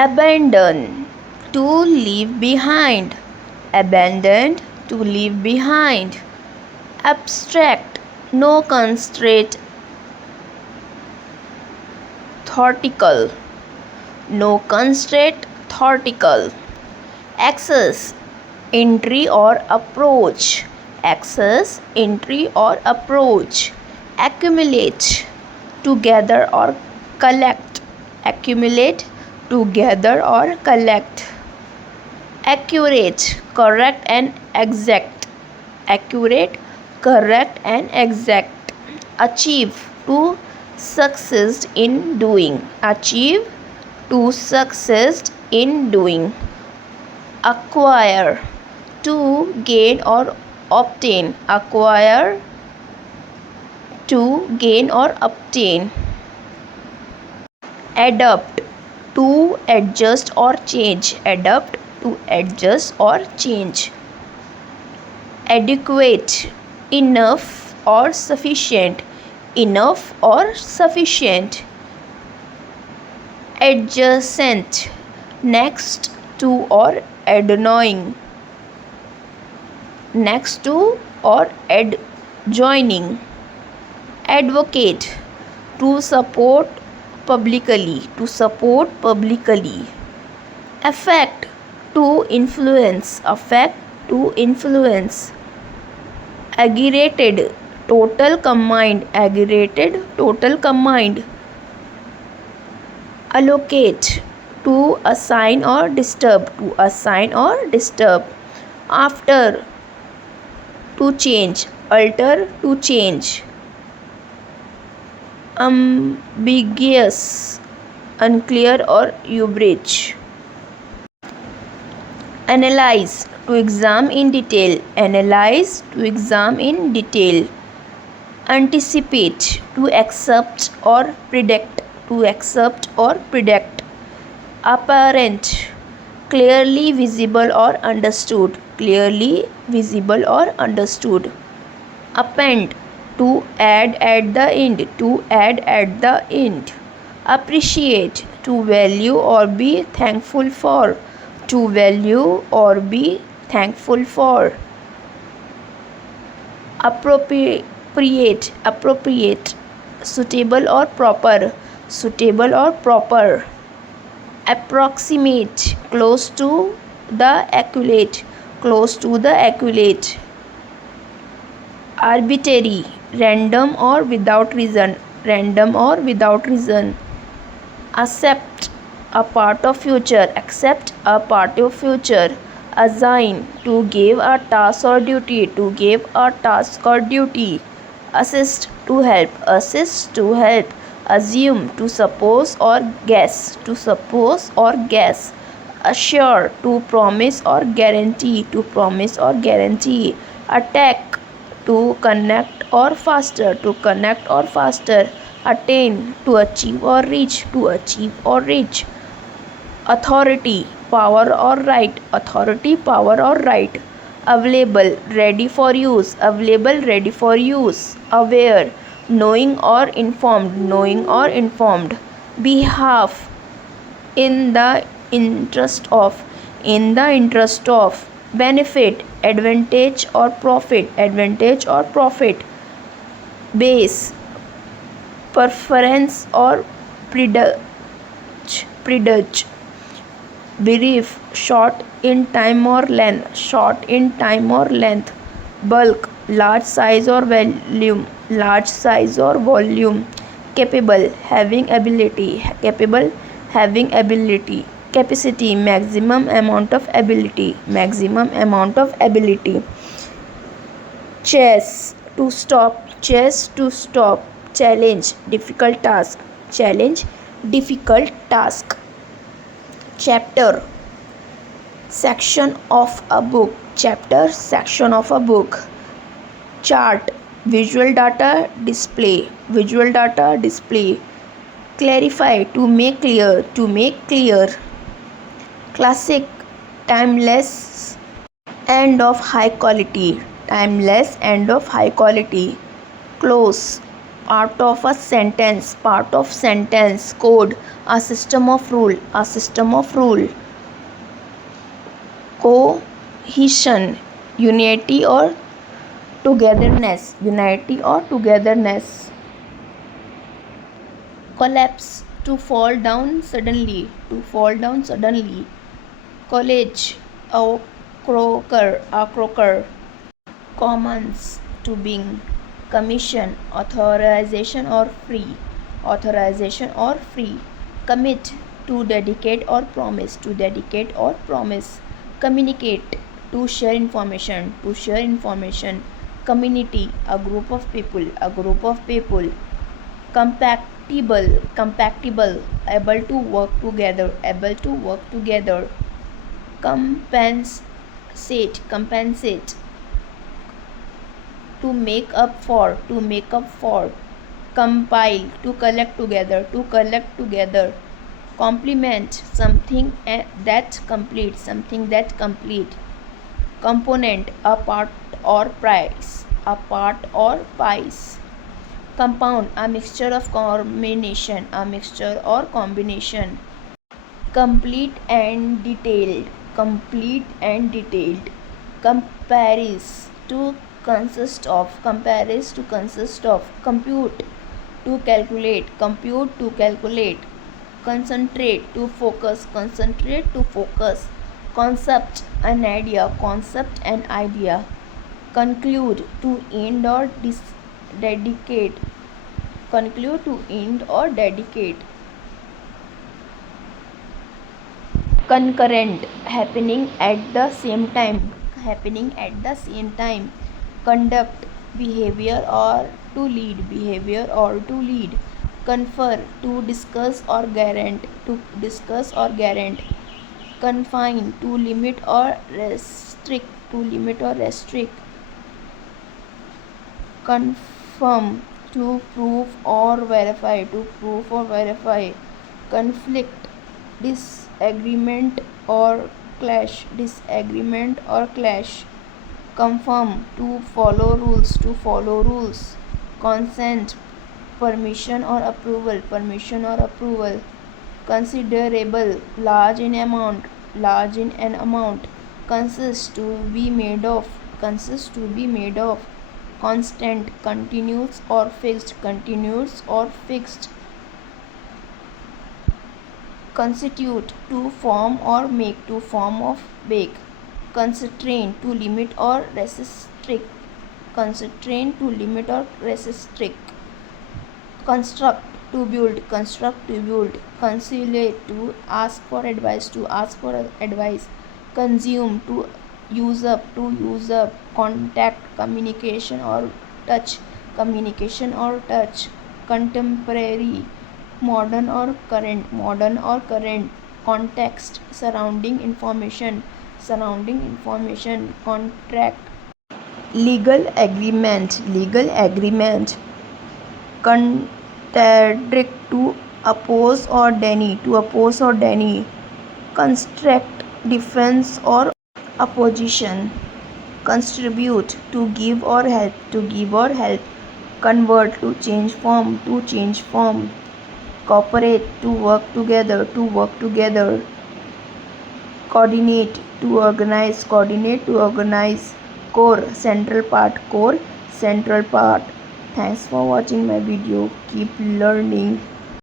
abandon, to leave behind, abandoned, to leave behind. Abstract, no constraint, theoretical, no constraint, theoretical. Access, entry or approach, access, entry or approach. Accumulate, to gather or collect, accumulate, to gather or collect. Accurate, correct and exact, accurate, correct and exact. Achieve, to succeed in doing, achieve, to succeed in doing. Acquire, to gain or obtain, acquire, to gain or obtain. Adapt, to adjust or change, adapt, to adjust or change. Adequate, enough or sufficient, enough or sufficient. Adjacent, next to or adjoining, next to or adjoining. Advocate, to support publicly, to support publicly. Affect, to influence, affect, to influence. Aggregated, total combined, aggregated, total combined. Allocate, to assign or disturb, to assign or disturb. After, to change, alter, to change. Ambiguous, unclear or ubridge. Analyze, to examine in detail, analyze, to examine in detail. Anticipate, to accept or predict, to accept or predict. Apparent, clearly visible or understood, clearly visible or understood. Append, to add at the end, to add at the end. Appreciate, to value or be thankful for, to value or be thankful for. Appropriate, appropriate, suitable or proper, suitable or proper. Approximate, close to the accurate, close to the accurate. Arbitrary, random or without reason, random or without reason. Accept, a part of future, accept, a part of future. Assign, to give a task or duty, to give a task or duty. Assist, to help, assist, to help. Assume, to suppose or guess, to suppose or guess. Assure, to promise or guarantee, to promise or guarantee. Attack, to connect or faster, to connect or faster. Attain, to achieve or reach, to achieve or reach. Authority, power or right, authority, power or right. Available, ready for use, available, ready for use. Aware, knowing or informed, knowing or informed. Behalf, in the interest of, in the interest of. Benefit, advantage or profit, advantage or profit. Base, preference or prejudice. Brief, short in time or length, short in time or length. Bulk, large size or volume, large size or volume. Capable, having ability, capable, having ability. Capacity, maximum amount of ability, maximum amount of ability. Chase, to stop, chase, to stop. Challenge, difficult task, challenge, difficult task. Chapter, section of a book, chapter, section of a book. Chart, visual data display, visual data display. Clarify, to make clear, to make clear. Classic, timeless and of high quality, timeless and of high quality. Close, part of a sentence, part of sentence. Code, a system of rule, a system of rule. Cohesion, unity or togetherness, unity or togetherness. Collapse, to fall down suddenly, to fall down suddenly. College, a croaker, a croaker. Commons, to being. Commission, authorization or free, authorization or free. Commit, to dedicate or promise, to dedicate or promise. Communicate, to share information, to share information. Community, a group of people, a group of people. Compatible, compatible, able to work together, able to work together. Compensate, compensate, to make up for, to make up for. Compile, to collect together, to collect together. Complement, something that complete, something that complete. Component, a part or price, a part or piece. Compound, a mixture of combination, a mixture or combination. Complete and detailed, complete and detailed. Comparise, to consist of, comparise, to consist of. Compute, to calculate, compute, to calculate. Concentrate, to focus, concentrate, to focus. Concept, an idea, concept, an idea. Conclude, to end or dedicate, conclude, to end or dedicate. Concurrent, happening at the same time, happening at the same time. Conduct, behavior or to lead, behavior or to lead. Confer, to discuss or grant, to discuss or grant. Confine, to limit or restrict, to limit or restrict. Confirm, to prove or verify, to prove or verify. Conflict, disagreement or clash, disagreement or clash. Confirm, to follow rules, to follow rules. Consent, permission or approval, permission or approval. Considerable, large in amount, large in an amount. Consist, to be made of, consist, to be made of. Constant, continuous or fixed, continuous or fixed. Constitute, to form or make, to form or make. Constrain, to limit or restrict, constrain, to limit or restrict. Construct, to build, construct, to build. Conciliate, to ask for advice, to ask for advice. Consume, to use up, to use up. Contact, communication or touch, communication or touch. Contemporary, modern or current, modern or current. Context, surrounding information, surrounding information. Contract, legal agreement, legal agreement. Contradict, to oppose or deny, to oppose or deny. Construct, defense or opposition. Contribute, to give or help, to give or help. Convert, to change form, to change form. Cooperate, to work together, to work together. Coordinate, to organize, coordinate, to organize. Core, central part, core, central part. Thanks for watching my video. Keep learning.